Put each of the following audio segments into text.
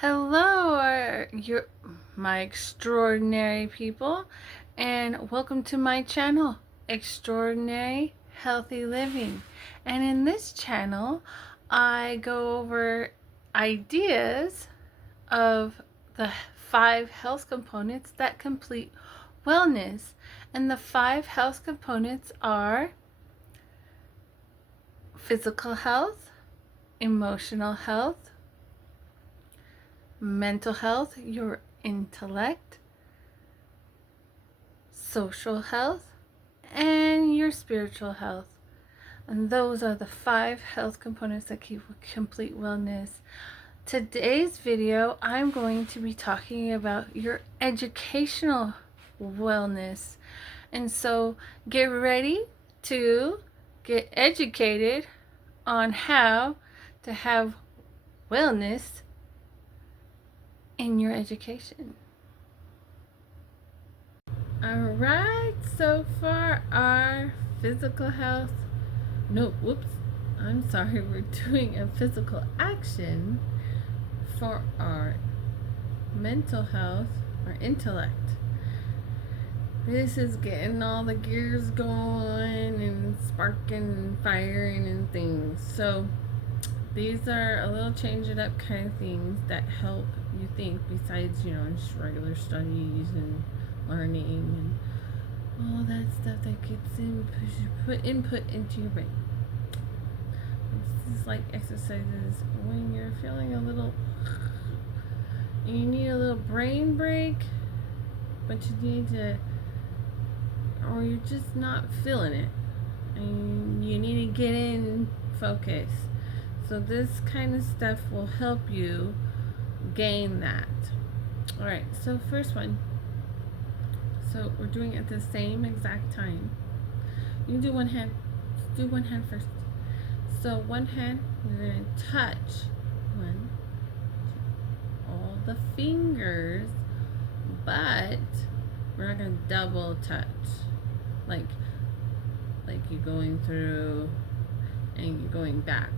Hello, you're my extraordinary people, and welcome to my channel, Extraordinary Healthy Living. And in this channel, I go over ideas of the 5 health components that complete wellness. And the 5 health components are physical health, emotional health, mental health, your intellect, social health, and your spiritual health. And those are the 5 health components that keep complete wellness. Today's video, I'm going to be talking about your educational wellness. And so get ready to get educated on how to have wellness in your education. Alright, so for our physical health, we're doing a physical action. For our mental health, or intellect, this is getting all the gears going and sparking and firing and things. So these are a little change it up kind of things that help you think besides, just regular studies and learning and all that stuff that gets put input into your brain. This is like exercises when you're feeling a little, you need a little brain break, but you need to, or you're just not feeling it, and you need to get in focus. So this kind of stuff will help you gain that. Alright, so first one. So we're doing it at the same exact time. You can do one hand. Let's do one hand first. So one hand, we're going to touch all the fingers, but we're not going to double touch. Like you're going through and you're going back,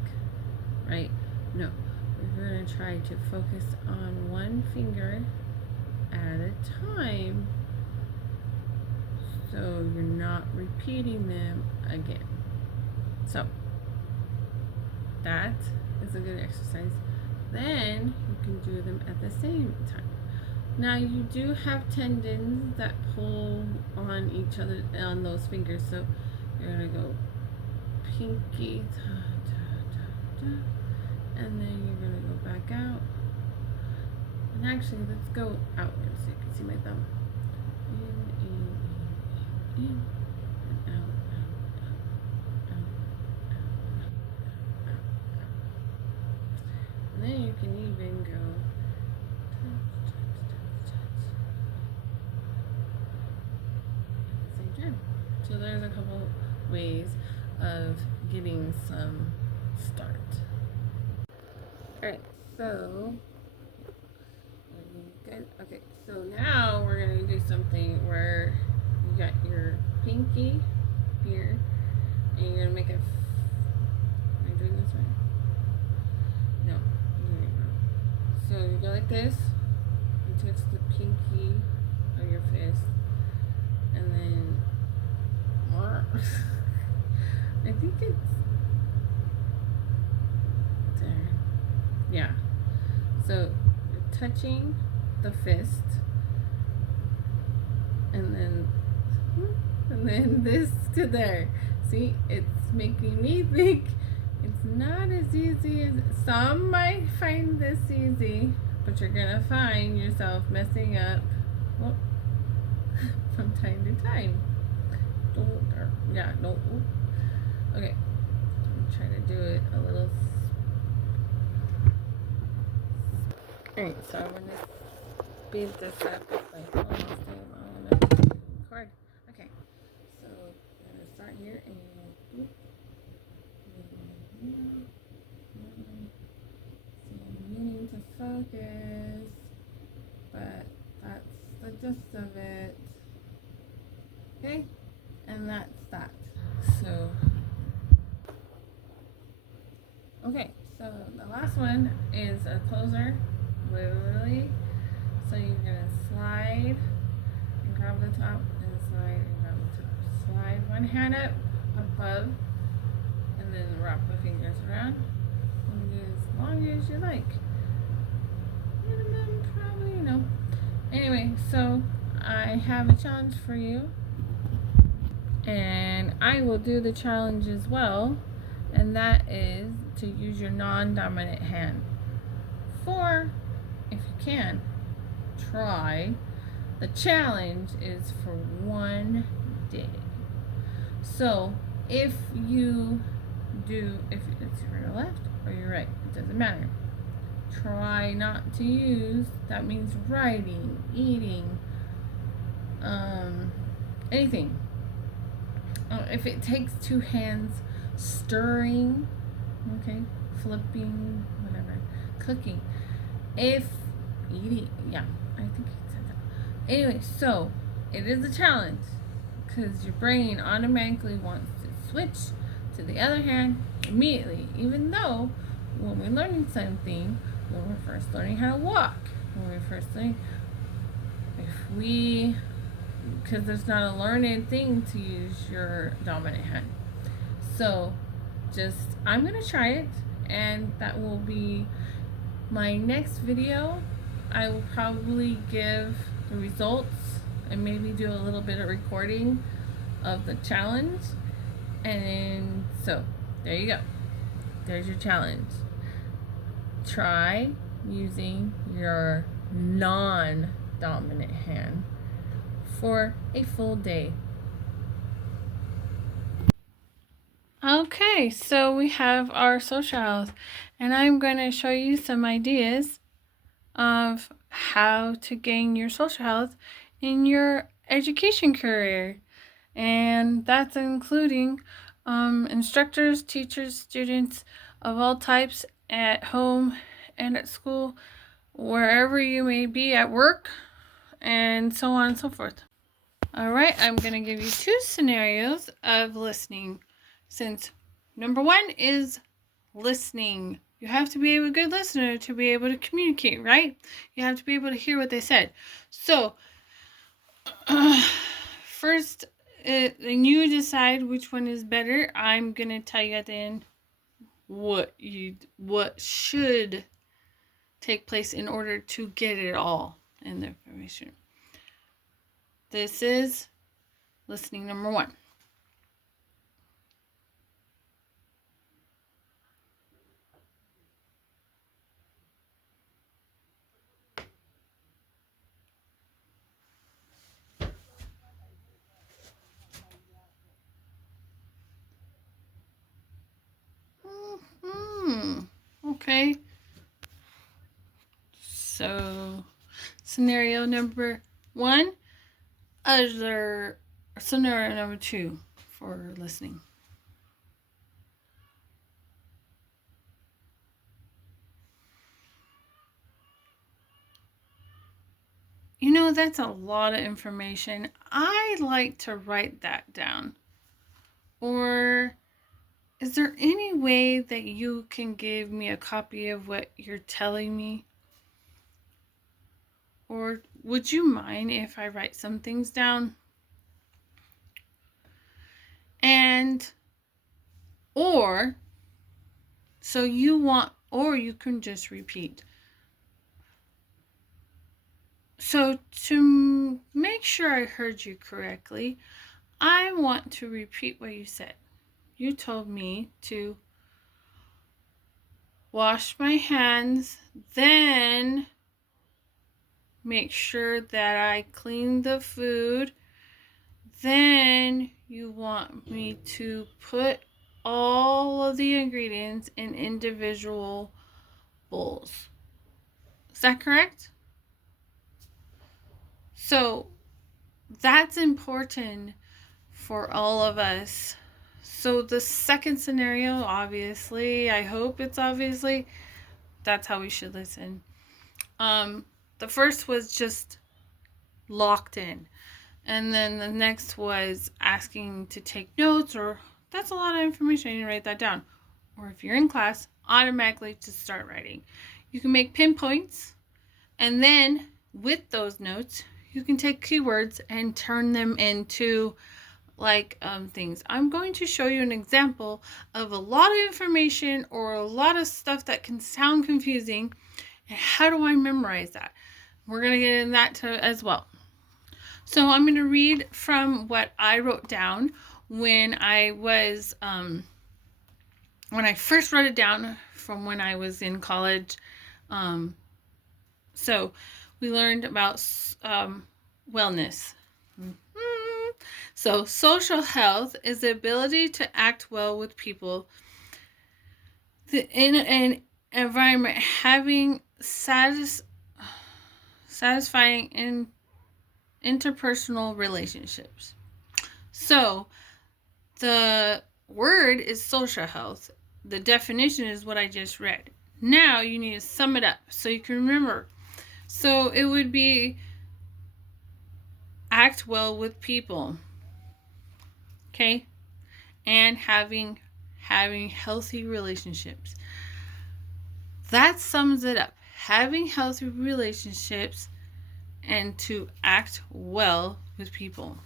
right? No, we're going to try to focus on one finger at a time, so you're not repeating them again. So that is a good exercise. Then you can do them at the same time. Now you do have tendons that pull on each other on those fingers, so you're gonna go pinky, and then you're gonna go back out. And actually, let's go outward so you can see my thumb. In, and out, and then you can even go touch at the same time. So there's a couple ways of getting some start. Alright, so good. Okay, so now we're going to do something where you got your pinky here, and you're going to make a. Am I doing this right? No, I'm doing it wrong. So you go like this, you touch the pinky of your fist, and then I think it's there. Yeah. So you're touching the fist, and then this to there. See, it's making me think it's not as easy as some might find this easy, but you're gonna find yourself messing up from time to time. No. Okay, I'm trying to do it a little. Alright, so I'm gonna speed this up if I almost stay long enough to record. Okay, so I'm gonna start here and so I'm meaning to focus, but that's the gist of it. Okay, and that's that. So okay, so the last one is a closer. literally. So you're gonna slide and grab the top, and slide and grab the top. Slide one hand up above, and then wrap the fingers around. And do as long as you like. Minimum, probably, Anyway, so I have a challenge for you, and I will do the challenge as well, and that is to use your non-dominant hand. For, if you can, try. The challenge is for 1 day. So if you do, if it's your left or your right, it doesn't matter. Try not to use, that means writing, eating, anything. If it takes 2 hands, stirring, okay, flipping, whatever, cooking. If eating, yeah, I think it said that. Anyway, so it is a challenge because your brain automatically wants to switch to the other hand immediately, even though when we're learning something, when we're first learning how to walk, when we're first learning, because there's not a learned thing to use your dominant hand. So I'm going to try it, and that will be my next video. I will probably give the results and maybe do a little bit of recording of the challenge. And so there you go. There's your challenge. Try using your non-dominant hand for a full day. Okay, so we have our social health, and I'm going to show you some ideas of how to gain your social health in your education career. And that's including instructors, teachers, students of all types at home and at school, wherever you may be at work, and so on and so forth. All right, I'm going to give you 2 scenarios of listening, since number 1 is listening. You have to be a good listener to be able to communicate, right? You have to be able to hear what they said. So, first, and you decide which one is better. I'm going to tell you at the end what should take place in order to get it all in the information. This is listening number 1. Okay. So, scenario number 1, scenario number 2 for listening. That's a lot of information. I like to write that down. Or is there any way that you can give me a copy of what you're telling me? Or would you mind if I write some things down? Or you can just repeat. So to make sure I heard you correctly, I want to repeat what you said. You told me to wash my hands, then make sure that I clean the food. Then you want me to put all of the ingredients in individual bowls. Is that correct? So that's important for all of us. So the second scenario, obviously, I hope it's obviously, that's how we should listen. The first was just locked in. And then the next was asking to take notes, or that's a lot of information, you need to write that down. Or if you're in class, automatically just start writing. You can make pinpoints And then with those notes, you can take keywords and turn them into things. I'm going to show you an example of a lot of information or a lot of stuff that can sound confusing. And how do I memorize that? We're going to get in that as well. So I'm going to read from what I wrote down when I was, when I first wrote it down from when I was in college. So we learned about wellness. So social health is the ability to act well with people in an environment having satisfying interpersonal relationships. So the word is social health. The definition is what I just read. Now you need to sum it up so you can remember. So it would be act well with people. Okay? And having healthy relationships. That sums it up. Having healthy relationships and to act well with people.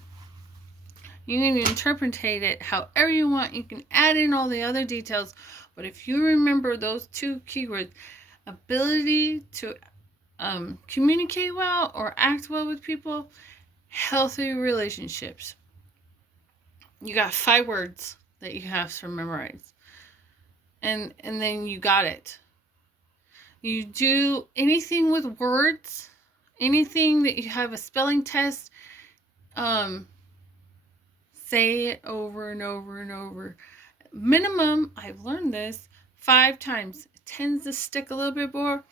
You can interpret it however you want. You can add in all the other details. But if you remember those two keywords, ability to communicate well or act well with people, healthy relationships. You got 5 words that you have to memorize. And then you got it. You do anything with words, anything that you have a spelling test, say it over and over and over. Minimum, I've learned this 5 times. It tends to stick a little bit more.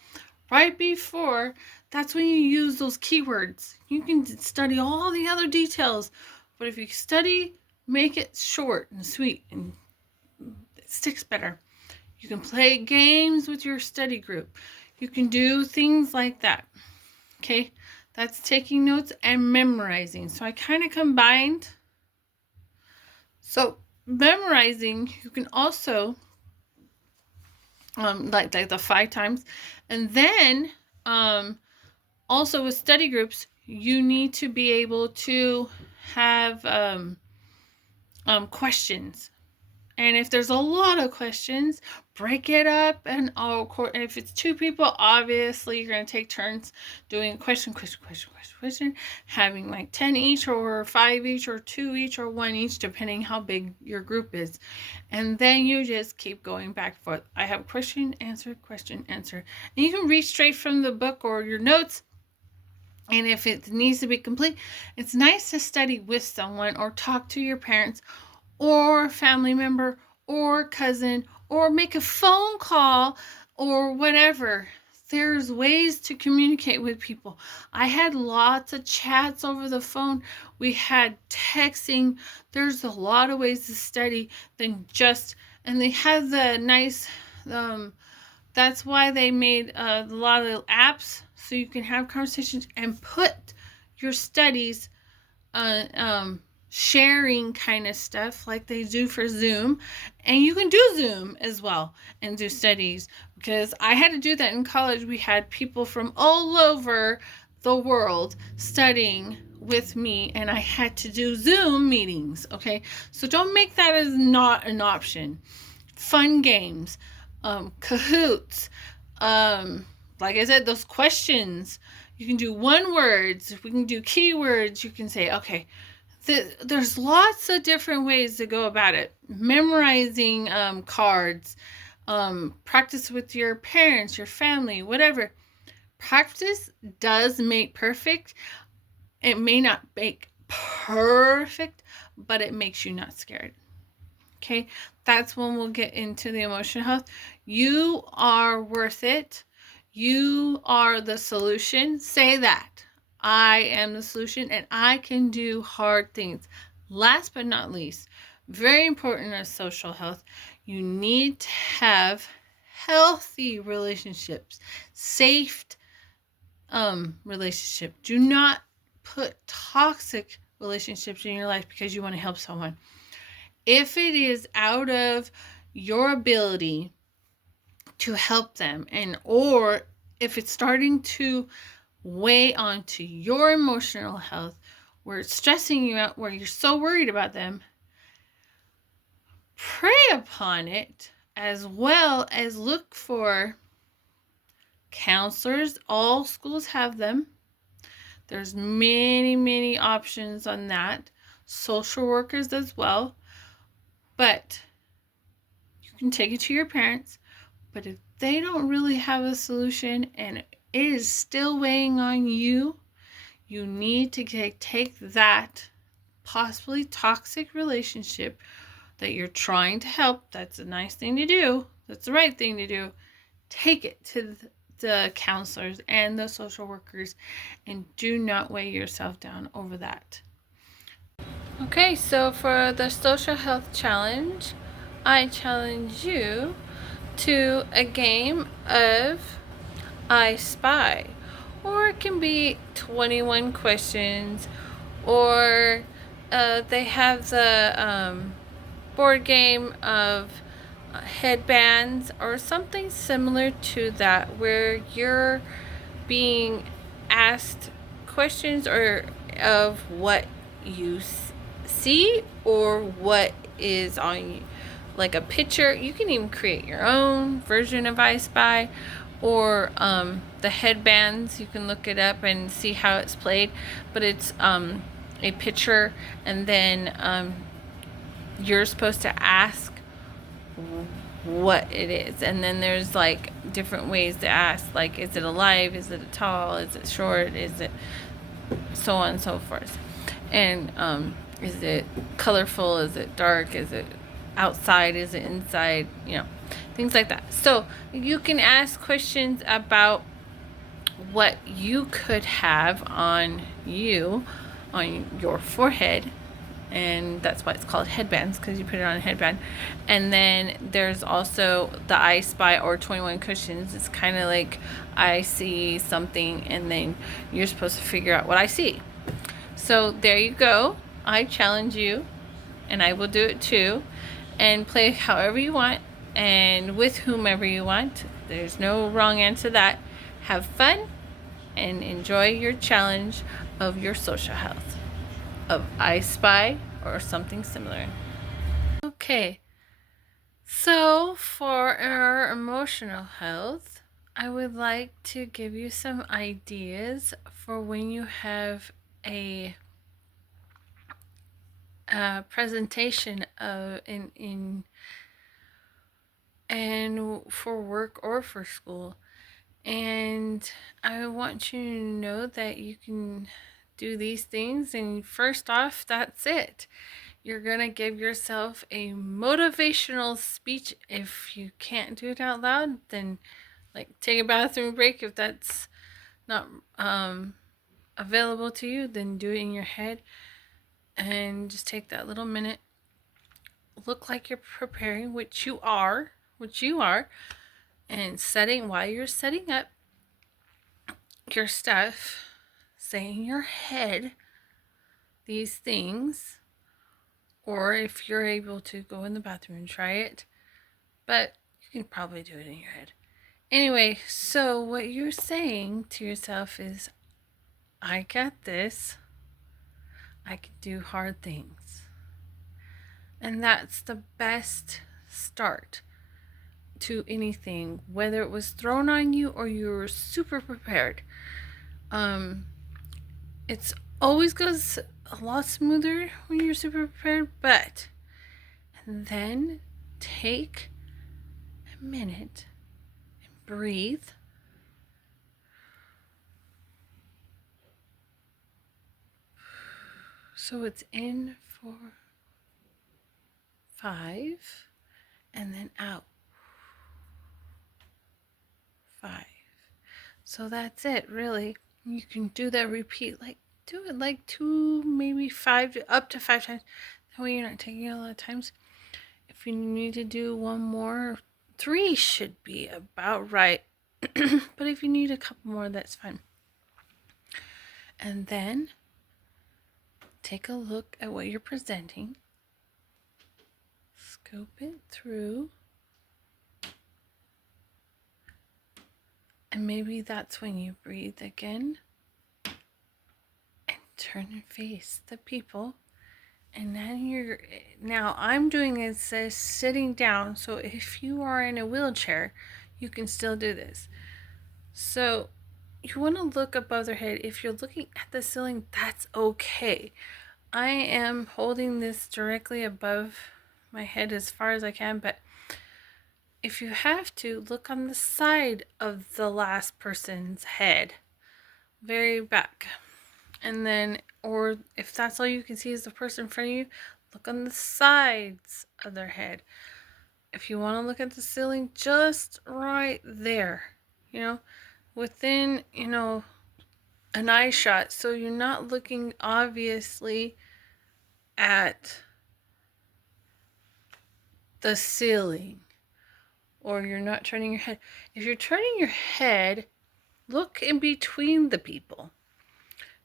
Right before, that's when you use those keywords. You can study all the other details, but if you study, make it short and sweet, and it sticks better. You can play games with your study group. You can do things like that. Okay, that's taking notes and memorizing. So I kind of combined. So memorizing, you can also like the 5 times, and then also with study groups, you need to be able to have questions. And if there's a lot of questions, break it up. And if it's 2 people, obviously you're going to take turns doing question, having like 10 each or 5 each or 2 each or 1 each, depending how big your group is. And then you just keep going back and forth. I have question, answer, question, answer. And you can read straight from the book or your notes. And if it needs to be complete, it's nice to study with someone or talk to your parents or family member or cousin or make a phone call or whatever. There's ways to communicate with people. I had lots of chats over the phone. We had texting. There's a lot of ways to study than just, and they have the nice, that's why they made a lot of apps so you can have conversations and put your studies sharing kind of stuff like they do for Zoom. And you can do Zoom as well and do studies, because I had to do that in college. We had people from all over the world studying with me, and I had to do Zoom meetings. Okay, so don't make that as not an option. Fun games, Kahoots, like I said, those questions. You can do 1 words. We can do keywords. You can say, okay, there's lots of different ways to go about it. Memorizing cards, practice with your parents, your family, whatever. Practice does make perfect. It may not make perfect, but it makes you not scared. Okay, that's when we'll get into the emotional health. You are worth it. You are the solution. Say that. I am the solution, and I can do hard things. Last but not least, very important as social health, you need to have healthy relationships, safe relationship. Do not put toxic relationships in your life because you want to help someone. If it is out of your ability to help them, or if it's starting to weigh onto your emotional health, where it's stressing you out, where you're so worried about them, pray upon it, as well as look for counselors. All schools have them. There's many options on that. Social workers as well. But you can take it to your parents. But if they don't really have a solution and it is still weighing on you, you need to take that possibly toxic relationship that you're trying to help. That's a nice thing to do. That's the right thing to do. Take it to the counselors and the social workers, and do not weigh yourself down over that. Okay, so for the social health challenge, I challenge you to a game of I Spy, or it can be 21 questions, or they have the board game of headbands, or something similar to that, where you're being asked questions or of what you see or what is on you, like a picture. You can even create your own version of I Spy, or the headbands. You can look it up and see how it's played, but it's a picture, and then you're supposed to ask what it is, and then there's like different ways to ask, like, is it alive, is it tall, is it short, is it so on and so forth, and is it colorful, is it dark, is it outside, is it inside, things like that. So you can ask questions about what you could have on you, on your forehead, and that's why it's called headbands, because you put it on a headband. And then there's also the I Spy, or 21 cushions. It's kind of like I see something, and then you're supposed to figure out what I see. So there you go. I challenge you, and I will do it too, and play however you want and with whomever you want. There's no wrong answer to that. Have fun and enjoy your challenge of your social health, of I Spy or something similar. Okay, so for our emotional health, I would like to give you some ideas for when you have a presentation in and for work or for school. And I want you to know that you can do these things. And first off, that's it. You're going to give yourself a motivational speech. If you can't do it out loud, then take a bathroom break. If that's not available to you, then do it in your head. And just take that little minute. Look like you're preparing, which you are. And while you're setting up your stuff, say in your head these things, or if you're able to, go in the bathroom and try it, but you can probably do it in your head. Anyway, so what you're saying to yourself is, I got this. I can do hard things. And that's the best start to anything, whether it was thrown on you or you were super prepared. It's always goes a lot smoother when you're super prepared, but then take a minute and breathe. So it's in for 5 and then out 5. So that's it, really. You can do that repeat, do it 2, maybe 5, up to 5 times. That way you're not taking a lot of times. If you need to do one more, 3 should be about right. But if you need a couple more, that's fine. And then take a look at what you're presenting. Scope it through. And maybe that's when you breathe again and turn and face the people. And then now I'm doing it says sitting down. So if you are in a wheelchair, you can still do this. So you want to look above their head. If you're looking at the ceiling, that's okay. I am holding this directly above my head as far as I can, but if you have to, look on the side of the last person's head, very back. And then, or if that's all you can see is the person in front of you, look on the sides of their head. If you want to look at the ceiling, just right there, within, an eye shot. So you're not looking obviously at the ceiling, or you're not turning your head. If you're turning your head, look in between the people.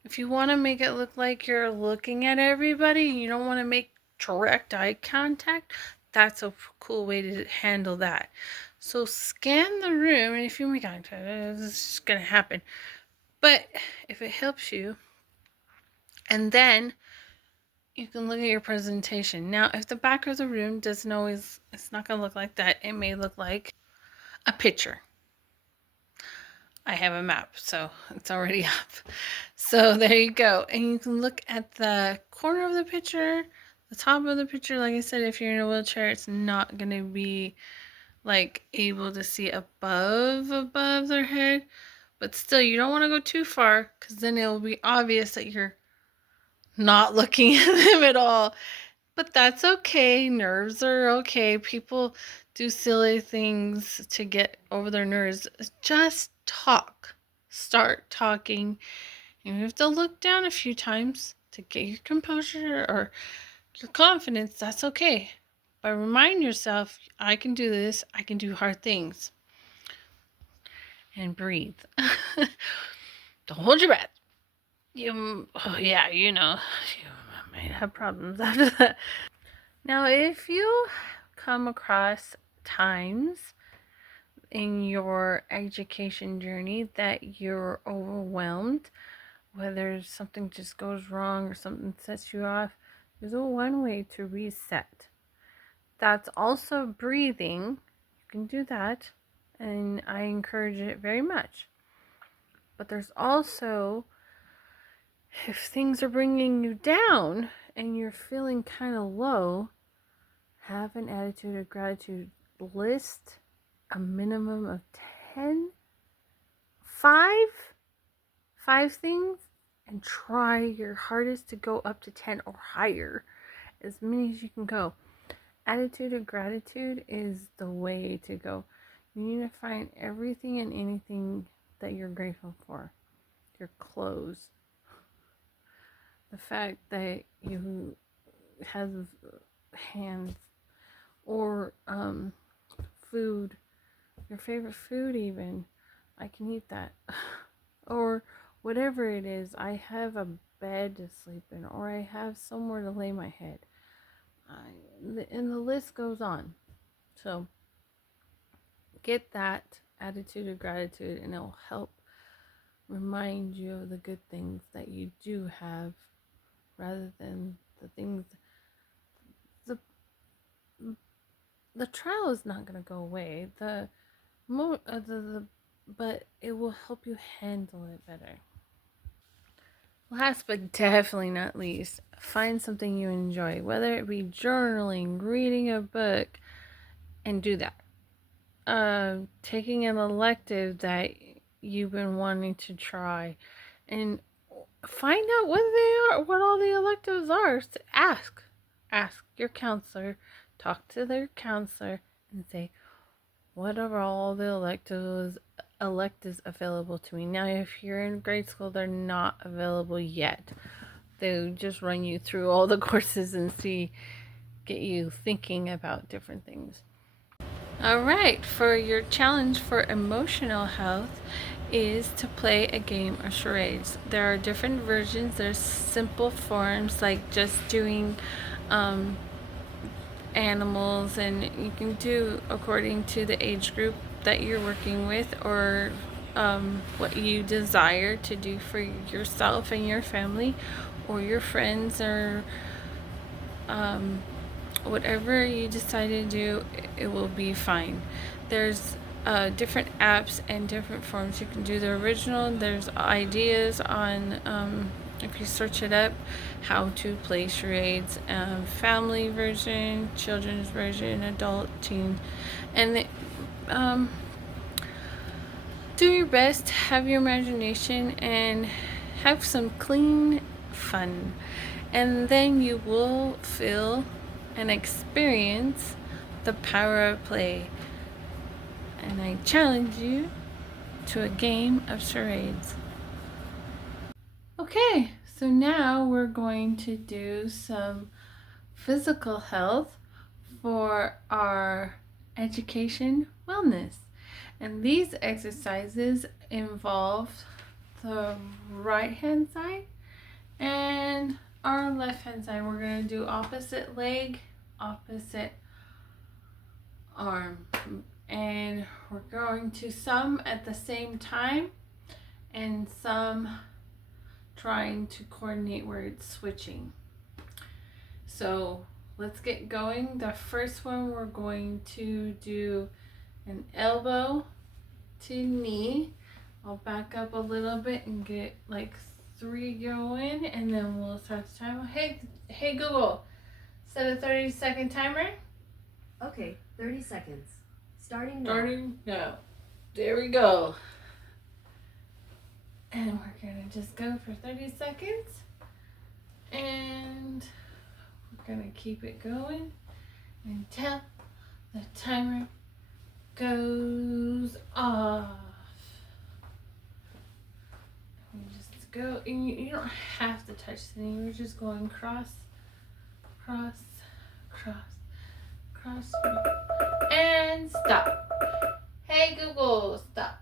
If you want to make it look like you're looking at everybody, you don't want to make direct eye contact, that's a cool way to handle that. So scan the room, and if you make eye contact, this is going to happen. But if it helps you, and then you can look at your presentation. Now, if the back of the room doesn't always, it's not going to look like that. It may look like a picture. I have a map, so it's already up. So there you go. And you can look at the corner of the picture, the top of the picture. Like I said, if you're in a wheelchair, it's not going to be like able to see above their head. But still, you don't want to go too far, because then it will be obvious that you're not looking at them at all. But that's okay. Nerves are okay. People do silly things to get over their nerves. Just talk. Start talking. You have to look down a few times to get your composure or your confidence. That's okay. But remind yourself, I can do this. I can do hard things. And breathe. Don't hold your breath. You might have problems after that. Now, if you come across times in your education journey that you're overwhelmed, whether something just goes wrong or something sets you off, there's a one way to reset. That's also breathing. You can do that, and I encourage it very much. But there's also, if things are bringing you down and you're feeling kind of low, have an attitude of gratitude. List a minimum of 10, 5 things, and try your hardest to go up to 10 or higher, as many as you can go. Attitude of gratitude is the way to go. You need to find everything and anything that you're grateful for. Your clothes, the fact that you have hands, or food, your favorite food even. I can eat that. Or whatever it is, I have a bed to sleep in, or I have somewhere to lay my head. And the list goes on. So get that attitude of gratitude, and it will help remind you of the good things that you do have, rather than the things. The trial is not going to go away. But it will help you handle it better. Last but definitely not least, find something you enjoy, whether it be journaling, reading a book, and do that. Taking an elective that you've been wanting to try, and find out what they are, what all the electives are. Ask your counselor, talk to their counselor, and say, what are all the electives available to me? Now, if you're in grade school, they're not available yet. They just run you through all the courses and get you thinking about different things. All right, for your challenge for emotional health is to play a game of charades. There are different versions. There's simple forms, like just doing animals, and you can do according to the age group that you're working with, or what you desire to do for yourself and your family or your friends, or whatever you decide to do, it will be fine. There's different apps and different forms. You can do the original. There's ideas on, if you search it up, how to play charades, family version, children's version, adult, teen, and do your best, have your imagination, and have some clean fun. And then you will feel and experience the power of play. And I challenge you to a game of charades. Okay, so now we're going to do some physical health for our education wellness. And these exercises involve the right hand side and our left hand side. We're going to do opposite leg, opposite arm. And we're going to some at the same time and some trying to coordinate where it's switching. So let's get going. The first one, we're going to do an elbow to knee. I'll back up a little bit and get like 3 going, and then we'll start the timer. Hey Google, set a 30-second timer. Okay, 30 seconds. Starting now. There we go. And we're gonna just go for 30 seconds. And we're gonna keep it going until the timer goes off. And just go, and you don't have to touch the knee. We're just going cross, cross, cross, cross, and stop. Hey Google, stop.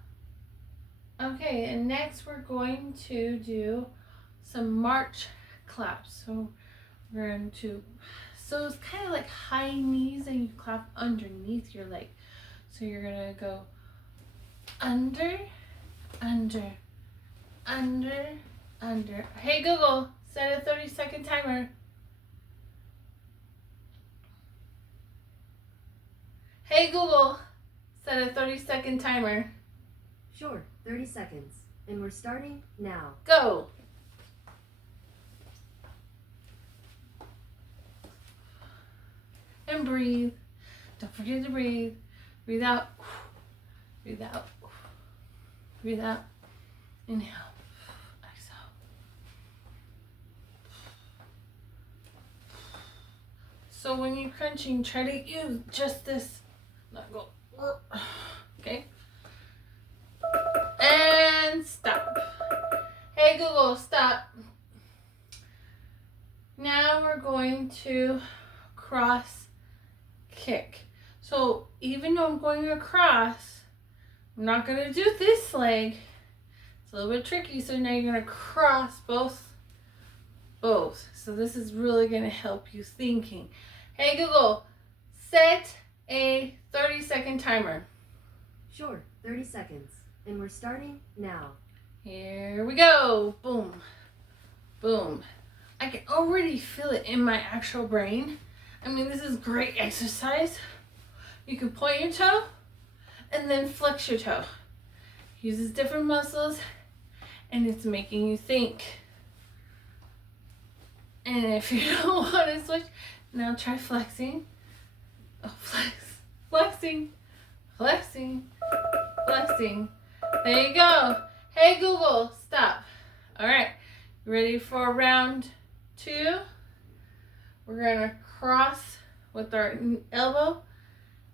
Okay, and next we're going to do some march claps. So we're going to, so it's kind of like high knees, and you clap underneath your leg. So you're gonna go under, under, under, under. Hey Google, set a 30-second timer. Hey Google, set a 30-second timer. Sure, 30 seconds. And we're starting now. Go. And breathe. Don't forget to breathe. Breathe out. Breathe out. Breathe out. Inhale. Exhale. So when you're crunching, try to use just this. Not go. Okay. And stop. Hey Google, stop. Now we're going to cross kick. So even though I'm going across, I'm not going to do this leg. It's a little bit tricky. So now you're going to cross both. So this is really going to help you thinking. Hey Google, set a 30-second timer. Sure, 30 seconds. And we're starting now. Here we go. Boom. Boom. I can already feel it in my actual brain. I mean, this is great exercise. You can point your toe and then flex your toe. Uses different muscles, and it's making you think. And if you don't want to switch, now try flexing. Oh, flexing, flexing, flexing. There you go. Hey Google, stop. All right, ready for round 2? We're gonna cross with our elbow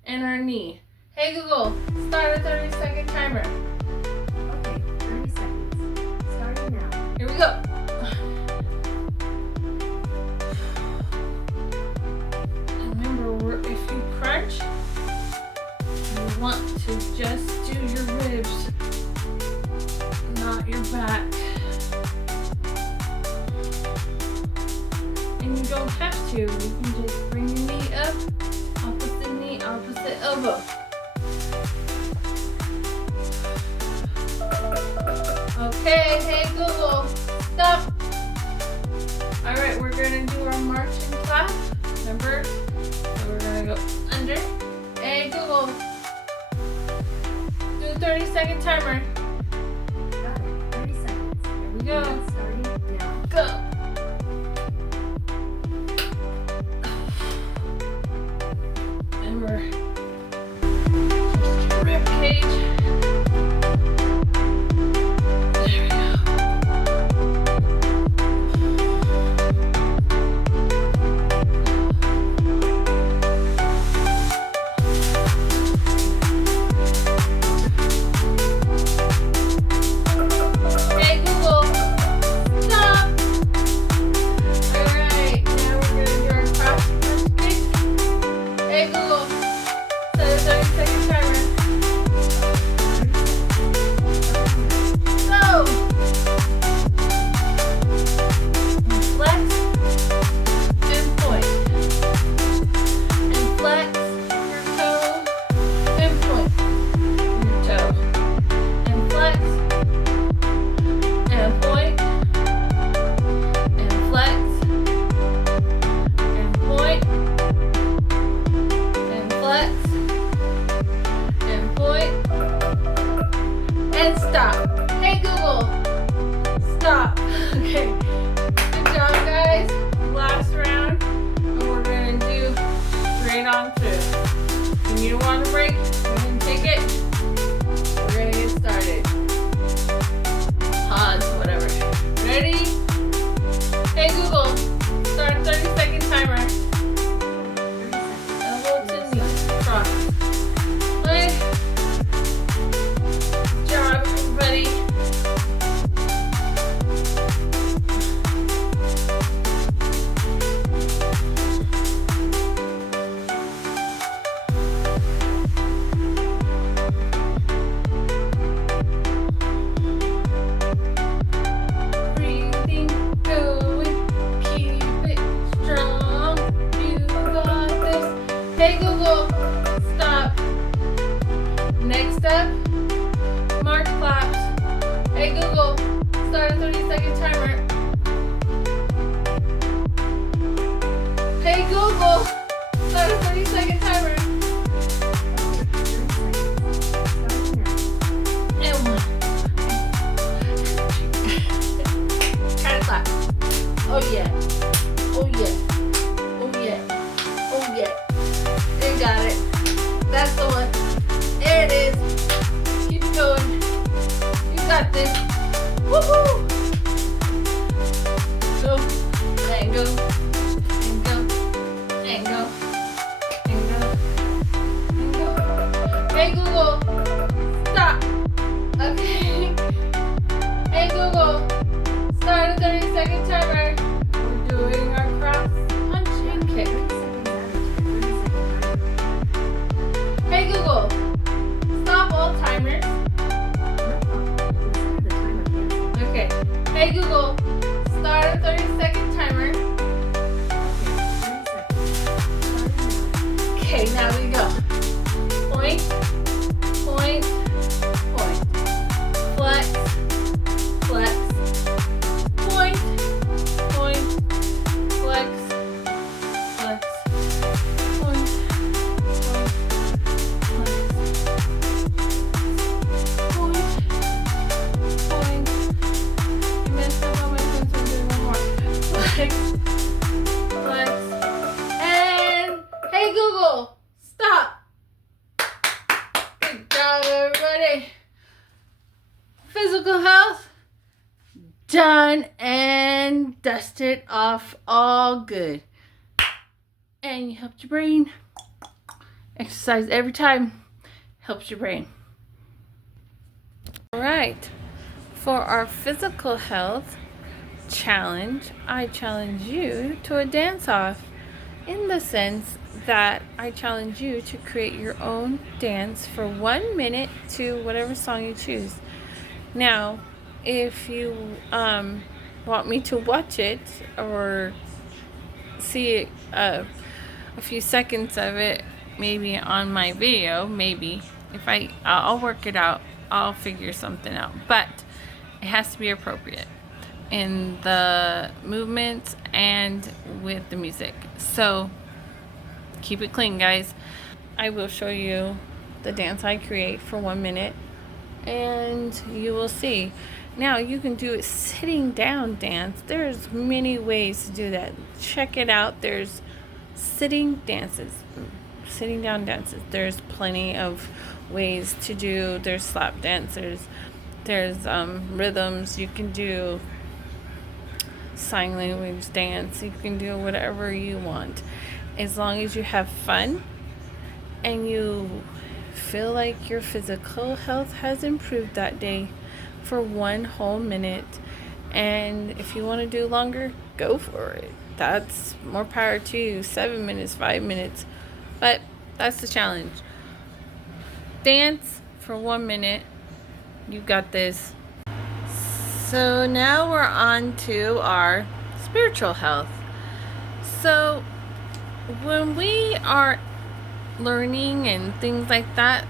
and our knee. Hey Google, start a 30-second timer. Okay, 30 seconds. Starting now. Here we go. Remember, if you crunch, you want to just do your ribs, not your back. And you don't have to. You can just bring your knee up, opposite elbow. our marching clap. Remember? So we're gonna go under. Hey Google, do a 30-second timer. Got it. 30 seconds. Here we go. And starting now. Go. And we're rib cage. There we go. Hey Google, stop. All right, now we're gonna do our cross punch kick. Hey Google, set a 30-second timer. Go. Flex and point. And flex your toe and point your toe. And flex and point and flex and point and flex and point and stop. Hey Google, stop. Okay, good job guys. Last round, and we're gonna do straight on through. If you don't want a break, go ahead and take it. We're gonna get started. Pause, whatever. Ready? Hey Google, start 30-second timer. 30 seconds. Elbow to knee, cross. Good job, everybody. Breathing, going, keep it strong. You got this. Hey Google, stop. Next up, march claps. Hey Google, start a 30-second timer. Hey Google, start a 30-second timer. Okay, 30 seconds. Starting now. And one. Try to clap. Oh yeah. Oh yeah. Oh yeah. Oh yeah. You got it. That's the one. There it is. Keep it going. You got this. Woohoo! Go. And go. And go. And go. And go. And go. Hey Google. Stop. Okay. Hey Google. Start a 30-second timer. We're doing our cross punch and kick. 30 seconds average. 30 second timer. Hey Google. Stop all timers. No problem. Consider the timer canceled. Okay. Hey Google. Start a 30-second timer. Okay, 30 seconds. Starting now. Okay, now we go. Point, point, point. Flex, flex. Point, point, flex, flex. Point, point, flex. Point, point. I messed up on my phone, so I'm doing one more. Flex, flex. And hey Google, stop. Good job, everybody. Physical health done and dusted off, all good. And you helped your brain. Exercise every time helps your brain. All right, for our physical health challenge, I challenge you to a dance-off, in the sense that I challenge you to create your own dance for 1 minute to whatever song you choose. Now, if you want me to watch it or see a few seconds of it, maybe on my video, maybe if I'll work it out, I'll figure something out, but it has to be appropriate. in the movements and with the music. So keep it clean, guys. I will show you the dance I create for 1 minute, and you will see. Now you can do it sitting down dance. There's many ways to do that. Check it out. There's sitting dances, sitting down dances. There's plenty of ways to do. There's slap dancers. There's rhythms. You can do sign language dance. You can do whatever you want, as long as you have fun and you feel like your physical health has improved that day for 1 whole minute. And if you want to do longer, go for it. That's more power to you. 7 minutes, 5 minutes, but that's the challenge. Dance for 1 minute. You got this. So now we're on to our spiritual health. So when we are learning and things like that,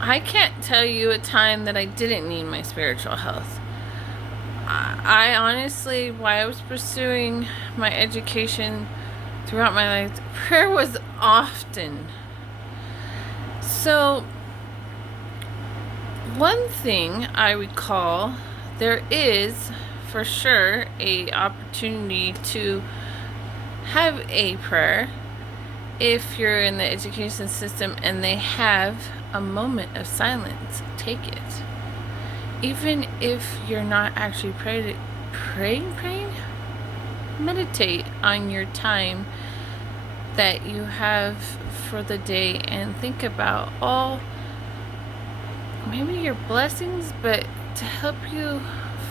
I can't tell you a time that I didn't need my spiritual health. I honestly, while I was pursuing my education throughout my life, prayer was often. So one thing I recall, there is for sure a opportunity to have a prayer if you're in the education system and they have a moment of silence. Take it. Even if you're not actually praying, meditate on your time that you have for the day and think about all maybe your blessings, but to help you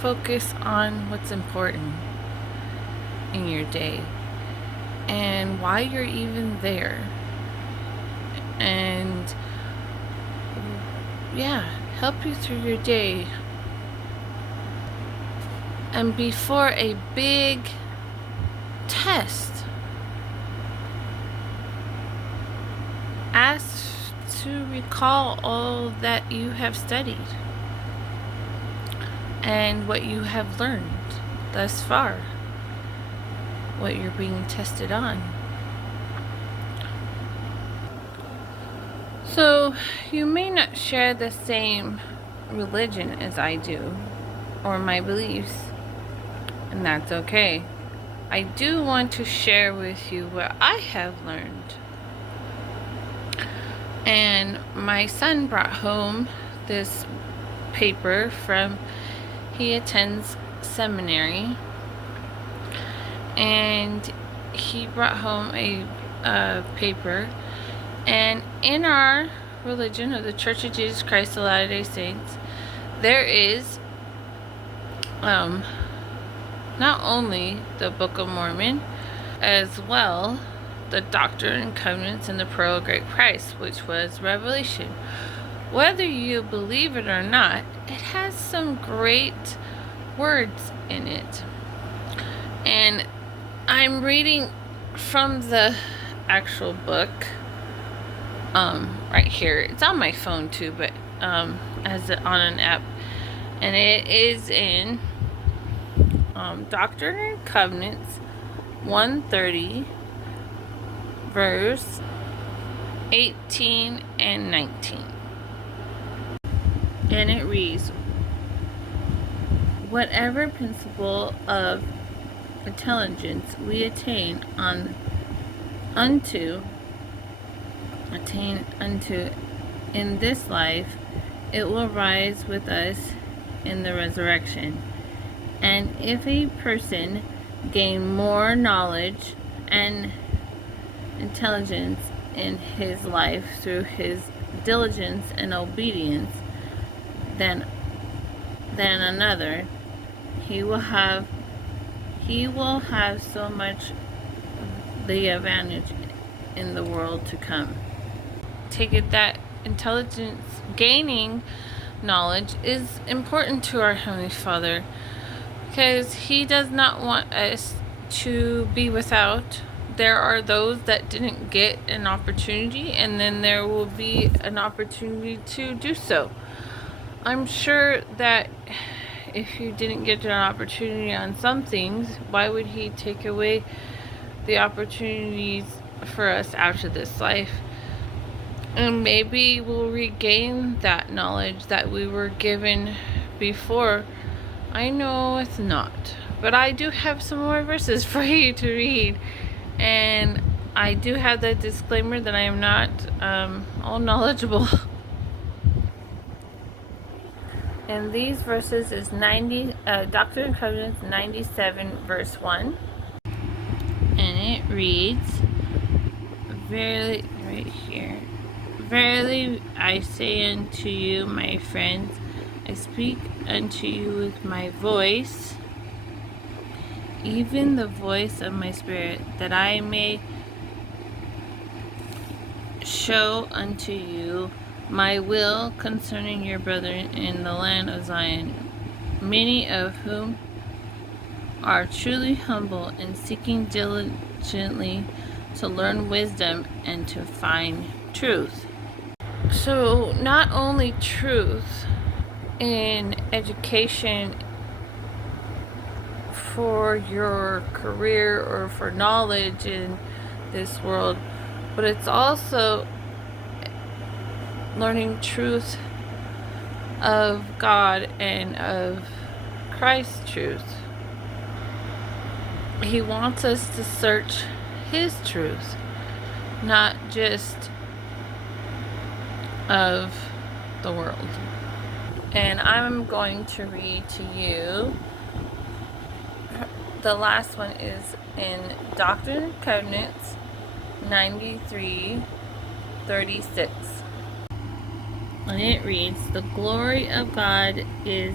focus on what's important in your day and why you're even there. And yeah, help you through your day. And before a big test, ask to recall all that you have studied and what you have learned thus far, what you're being tested on. So you may not share the same religion as I do, or my beliefs, and that's okay. I do want to share with you what I have learned. And my son brought home this paper from, he attends seminary, and he brought home a paper. And in our religion of the Church of Jesus Christ of Latter-day Saints, there is not only the Book of Mormon, as well the Doctrine and Covenants and the Pearl of Great Price, which was Revelation. Whether you believe it or not, it has some great words in it. And I'm reading from the actual book right here. It's on my phone too, but as on an app, and it is in Doctrine and Covenants 130 verse 18 and 19, and it reads, whatever principle of intelligence we attain unto in this life, it will rise with us in the resurrection. And if a person gain more knowledge and intelligence in his life through his diligence and obedience than another, he will have so much the advantage in the world to come. Take it that intelligence, gaining knowledge, is important to our Heavenly Father, because He does not want us to be without. There are those that didn't get an opportunity, and then there will be an opportunity to do so. I'm sure that if you didn't get an opportunity on some things, why would he take away the opportunities for us after this life? And maybe we'll regain that knowledge that we were given before. I know it's not, but I do have some more verses for you to read. And I do have the disclaimer that I am not all knowledgeable. And these verses is Doctrine and Covenants 97 verse 1. And it reads, verily, right here, verily I say unto you, my friends, I speak unto you with my voice, even the voice of my spirit, that I may show unto you my will concerning your brethren in the land of Zion, many of whom are truly humble and seeking diligently to learn wisdom and to find truth. So not only truth in education for your career or for knowledge in this world, but it's also learning truth of God and of Christ's truth. He wants us to search His truth, not just of the world. And I'm going to read to you, the last one is in Doctrine and Covenants 93:36. And it reads, the glory of God is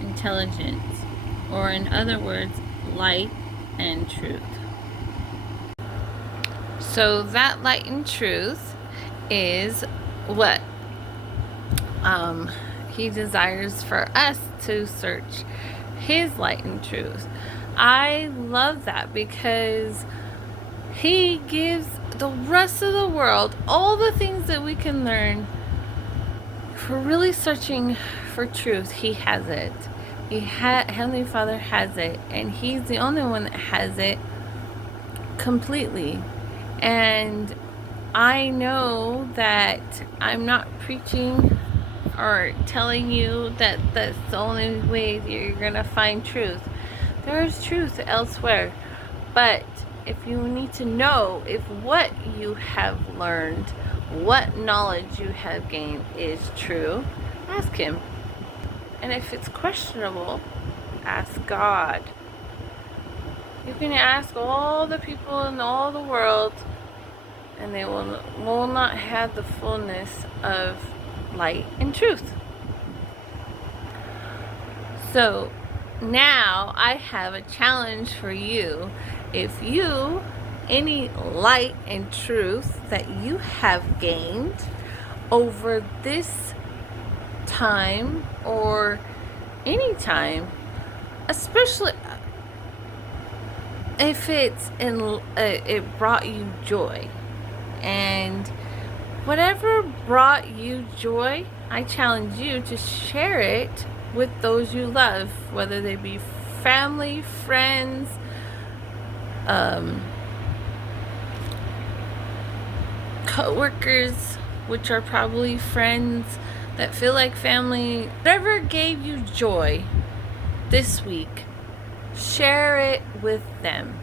intelligence, or in other words, light and truth. So that light and truth is what He desires for us to search His light and truth. I love that because He gives the rest of the world all the things that we can learn. For really searching for truth, He has it. Heavenly Father has it, and He's the only one that has it completely. And I know that I'm not preaching or telling you that that's the only way that you're gonna find truth. There is truth elsewhere, but if you need to know if what you have learned, what knowledge you have gained is true, ask Him. And if it's questionable, ask God. You can ask all the people in all the world, and they will not have the fullness of light and truth. So now I have a challenge for you. If you, any light and truth that you have gained over this time or any time, especially if it's it brought you joy, and whatever brought you joy, I challenge you to share it with those you love, whether they be family, friends, co-workers, which are probably friends that feel like family. Whatever gave you joy this week, share it with them.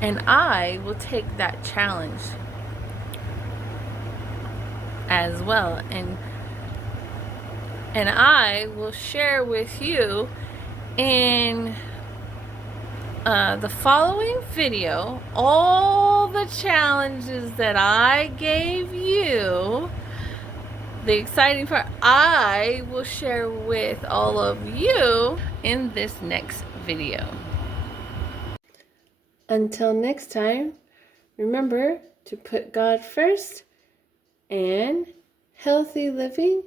And I will take that challenge as well. And I will share with you in the following video all the challenges that I gave you. The exciting part, I will share with all of you in this next video. Until next time, remember to put God first, and healthy living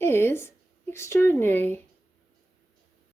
is extraordinary.